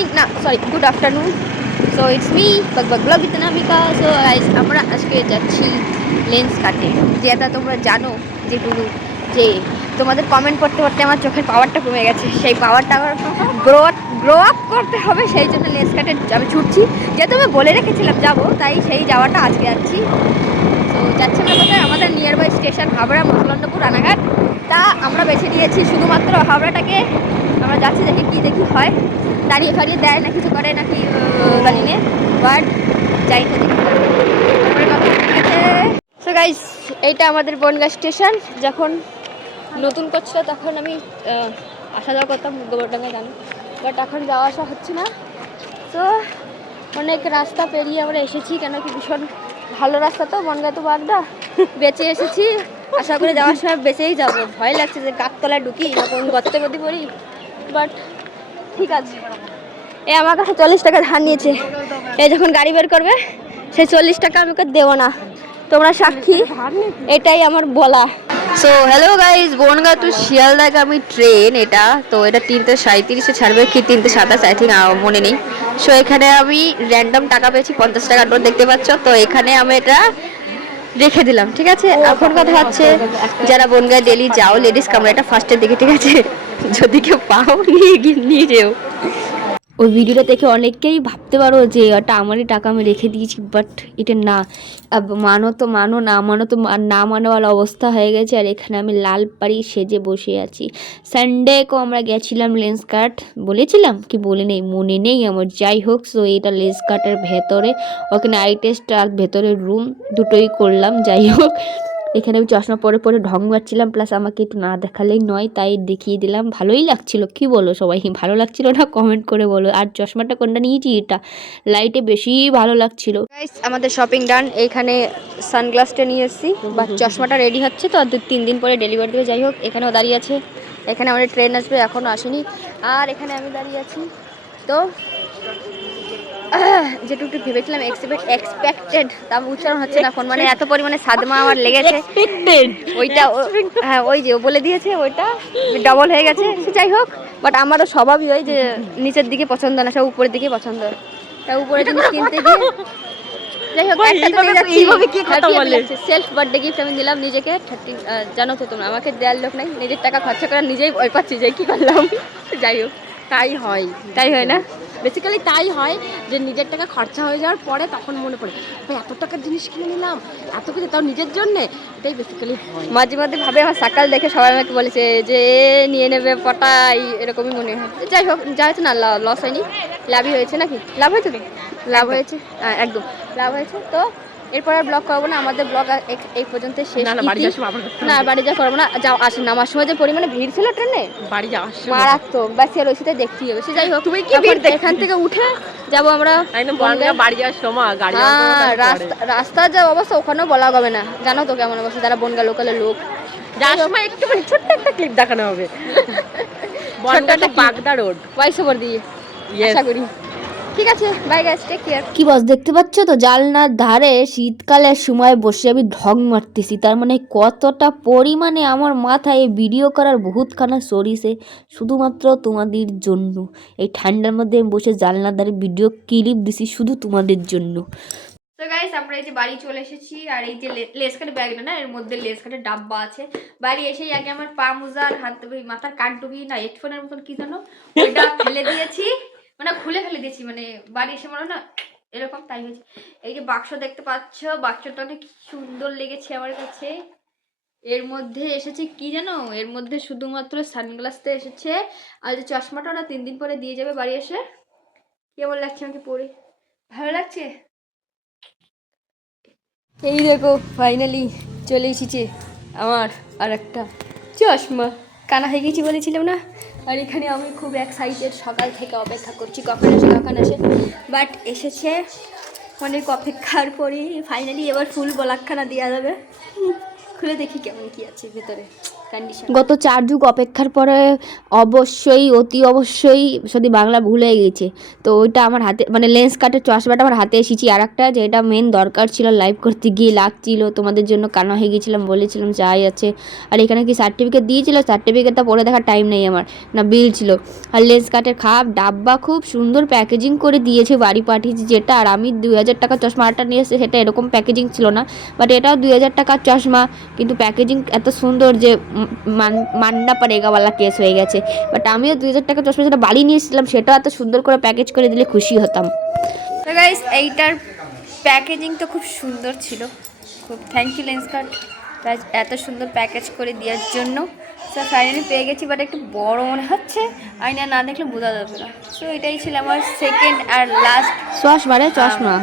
Morning না sorry good afternoon. So it's me বকবক blog with নামিকা। So guys আমরা আজকে যাচ্ছি লেন্স কাটে। যেটা তোমরা জানো যেটুকু যে তোমাদের কমেন্ট করতে করতে আমার চোখের পাওয়ারটা কমে গেছে, সেই পাওয়ারটা আমার গ্রো আপ করতে হবে, সেই জন্য লেন্স কাটে আমি ছুটছি। যেহেতু আমি বলে রেখেছিলাম যাবো, তাই সেই যাওয়াটা আজকে যাচ্ছি। তো যাচ্ছি আমরা কোথায়? আমাদের nearby station Habra, Masalandapur, Ranaghat. তা আমরা বেছে নিয়েছি শুধুমাত্র হাবড়াটাকে। আমরা যাচ্ছি, দেখি হয়, দাঁড়িয়ে ফাড়িয়ে দেয় না কিছু করে নাকি জানি না, বাট যাই না দেখি। সো গাইস এইটা আমাদের বনগাঁ স্টেশন। যখন নতুন করছিল তখন আমি আসা যাওয়া করতাম গোবরডাঙ্গা, জানো, বাট এখন যাওয়া আসা হচ্ছে না। তো অনেক রাস্তা পেরিয়ে আমরা এসেছি, কেন কি ভীষণ ভালো রাস্তা তো বনগাঁ তো বাগদা, বেঁচে এসেছি। আশা করে যাওয়ার সময় বেঁচেই যাবো। ভয় লাগছে যে গাছতলায় ঢুকি না কোন গর্তের মধ্যে পড়ি, বাট ঠিক আছে। এ আমার কাছে 40 টাকা ধার নিয়েছে। এ যখন গাড়ি বের করবে সেই 40 টাকা আমি ওকে দেবো না, তোমরা সাক্ষী, এটাই আমার বলা। So hello guys, Bongaon to শিয়ালদাগামী ট্রেন এটা। তো এটা 3:37-এ ছাড়বে কি 3:27 আই থিঙ্ক, মনে নেই। সো এখানে আমি র্যান্ডম টাকা পেয়েছি, 50 টাকার নোট দেখতে পাচ্ছ। তো এখানে আমি এটা রেখে দিলাম, ঠিক আছে। এখন কথা হচ্ছে, যারা বনগাঁ ডেলি যাও লেডিস কামরা, এটা ফার্স্টের দিকে, ঠিক আছে। যদি কেউ পাও নিয়ে যেও। ওই ভিডিওটা দেখে অনেকেই ভাবতে পারো যে ওটা আমারই টাকা, আমি রেখে দিয়েছি, বাট এটা না। মানো তো মানো, না মানো তো না মানোয়ার অবস্থা হয়ে গেছে। আর এখানে আমি লাল পাড়ি সেজে বসে আছি। সানডেকেও আমরা গেছিলাম লেন্স কাট, বলেছিলাম কি বলে নেই, মনে নেই আমার। যাই হোক, সো এটা লেন্স কাটের ভেতরে, ওখানে আই টেস্ট আর ভেতরের রুম দুটোই করলাম। যাই হোক, এখানে আমি চশমা পরে পরে ঢং মারছিলাম, প্লাস আমাকে একটু না দেখালেই নয়, তাই দেখিয়ে দিলাম। ভালোই লাগছিল, কি বলো সবাই? ভালো লাগছিল না কমেন্ট করে বলো। আর চশমাটা কোনটা নিয়েছি, এটা লাইটে বেশি ভালো লাগছিল। গাইস আমাদের শপিং ডান। এইখানে সানগ্লাসটা নিয়ে এসেছি, বা চশমাটা রেডি হচ্ছে, তো 2-3 দিন পরে ডেলিভারি দেবে। যাই হোক, এখানেও দাঁড়িয়ে আছে, এখানে আমাদের ট্রেন আসবে, এখনও আসেনি। আর এখানে আমি দাঁড়িয়ে আছি। তো যেটুকু ভেবেছিলাম এক্সপেক্টেড, তা উচ্চারণ হচ্ছে না এখন, মানে এত পরিমাণে সাদমা আমার লেগেছে। ওইটা হ্যাঁ, ওই যে বলে দিয়েছে, ওইটা ডবল হয়ে গেছে। যাই হোক, বাট আমারও স্বভাবই হয় যে নিচের দিকে পছন্দ না, সব উপরের দিকে পছন্দ। তা উপরের জিনিস কিনতে গিয়ে, যাই হোক, সেলফ বার্থডে গিফট আমি দিলাম নিজেকে। 30, জানো তো তোমরা, আমাকে দেওয়ার লোক নাই, নিজের টাকা খরচা করার নিজেই ভয় পাচ্ছি যে কি করলাম। যাই হোক, তাই হয় না, বেসিক্যালি তাই হয় যে নিজের টাকা খরচা হয়ে যাওয়ার পরে তখন মনে পড়ে ভাই এত টাকার জিনিস কিনে নিলাম, এত কিছু, তাও নিজের জন্যে। এটাই বেসিক্যালি হয়। মাঝে মাঝে ভাবে আমার সাকাল দেখে সবাই আমাকে বলেছে যে নিয়ে নেবে পটাই, এরকমই মনে হয়। যাই হোক, যা হয়েছে না, লস হয়নি, লাভই হয়েছে। নাকি লাভ হয়েছে? তো লাভ হয়েছে, হ্যাঁ একদম লাভ হয়েছে। তো এরপর আর ব্লগ করবো না, আমাদের ব্লগ এই পর্যন্ত শেষ। না বাড়ি যা করবো না, যাও আসেন নামার সময় যে পরিমাণে ভিড় ছিল ট্রেনে, বাড়ি যাওয়ার মারাত্মক, বা সেটা দেখতেই হবে। সে যাই হোক, তুমি কি এখান থেকে উঠে যাবো আমরা বাড়ি যাওয়ার সময় গাড়ি, রাস্তার যে অবস্থা ওখানেও বলা হবে না, জানো তো কেমন অবস্থা, যারা বনগাঁ লোকালের লোক। যার সময় একটু ছোট্ট একটা ক্লিপ দেখানো হবে, বাগদা রোড ওয়াইস ওভার দিয়ে, আশা করি। ঠিক আছে, বাই গাইস, টেক কেয়ার। কি বস, দেখতে পাচ্ছ তো জানলার ধারে শীতকালের সময় বসে আমি ঢং মারতেছি। তার মানে কতটা পরিমাণে আমার মাথায় ভিডিও করার বহুতখানা সরিষে, শুধুমাত্র তোমাদের জন্য। এই ঠান্ডার মধ্যে আমি বসে জানলার ধারে ভিডিও ক্লিপ দিছি শুধু তোমাদের জন্য। তো গাইস আমরা এই যে বাড়ি চলে এসেছি, আর এই যে লেস কাটের ব্যাগটা না, এর মধ্যে লেস কাটের ডাব্বা আছে। বাড়ি এসেই আগে আমার পা মোজা আর হাত মাথার কাট ডুবি না, হেডফোনের মতন কি জানো, ওইটা ফেলে দিয়েছি, মানে খুলে ফেলে দিয়েছি, মানে বাড়ি এসে মনে না এরকম, তাই হয়েছে। এই যে বাক্স দেখতে পাচ্ছ, বাক্সটা অনেক সুন্দর লেগেছে আমার কাছে। এর মধ্যে এসেছে কি জানো, এর মধ্যে শুধুমাত্র সানগ্লাসটা এসেছে, আর যে চশমাটা ওরা 3 দিন পরে দিয়ে যাবে বাড়ি এসে। কেমন লাগছে আমাকে পরে? ভালো লাগছে? এই দেখো ফাইনালি চলে এসেছে আমার আর একটা চশমা। কানা হয়ে গেছি বলেছিলাম না। আর এখানে আমি খুব এক্সাইটেড, সকাল থেকে অপেক্ষা করছি কখন আসে, বাট এসেছে। অনেক অপেক্ষার পরে ফাইনালি এবার ফুল বলাকখানা দেওয়া যাবে। খুলে দেখি কেমন কি আছে ভেতরে। কন্ডিশন। গত 4 যুগ অপেক্ষার পরে অবশ্যই অতি অবশ্যই যদি বাংলা ভুল হয়ে গেছে, তো ওইটা আমার হাতে মানে লেন্স কাটের চশমাটা আমার হাতে এসেছি। আর একটা যেটা মেন দরকার ছিল লাইভ করতে গিয়ে লাগছিল, তোমাদের জন্য কানা হয়ে গেছিলাম, বলেছিলাম যাই আছে। আর এখানে কি সার্টিফিকেট দিয়েছিল, সার্টিফিকেটটা পড়ে দেখার টাইম নেই আমার, না বিল ছিল। আর লেন্স কাটের খাপ ডাব্বা খুব সুন্দর প্যাকেজিং করে দিয়েছে, বাড়ি পাঠিয়েছে যেটা। আর আমি 2000 টাকার চশমা আরটা নিয়ে এসেছি, সেটা এরকম প্যাকেজিং ছিল না, বাট এটাও 2000 টাকার চশমা, কিন্তু প্যাকেজিং এত সুন্দর যে মাননা পারেগাওয়ালা কেস হয়ে গেছে। বাট আমিও 2000 টাকার চশমা যেটা বাড়ি নিয়ে এসেছিলাম সেটাও এত সুন্দর করে প্যাকেজ করে দিলে খুশি হতাম। তো গাইস এইটার প্যাকেজিং তো খুব সুন্দর ছিল, খুব থ্যাংক ইউ লেন্সকার্ট এত সুন্দর প্যাকেজ করে দেওয়ার জন্য। সো ফাইনালি পেয়ে গেছি, বাট একটু বড় মনে হচ্ছে, আয়না না দেখলে বোঝা যাবে না। সো এটাই ছিল আমার সেকেন্ড আর লাস্ট চশমা রে চশমা।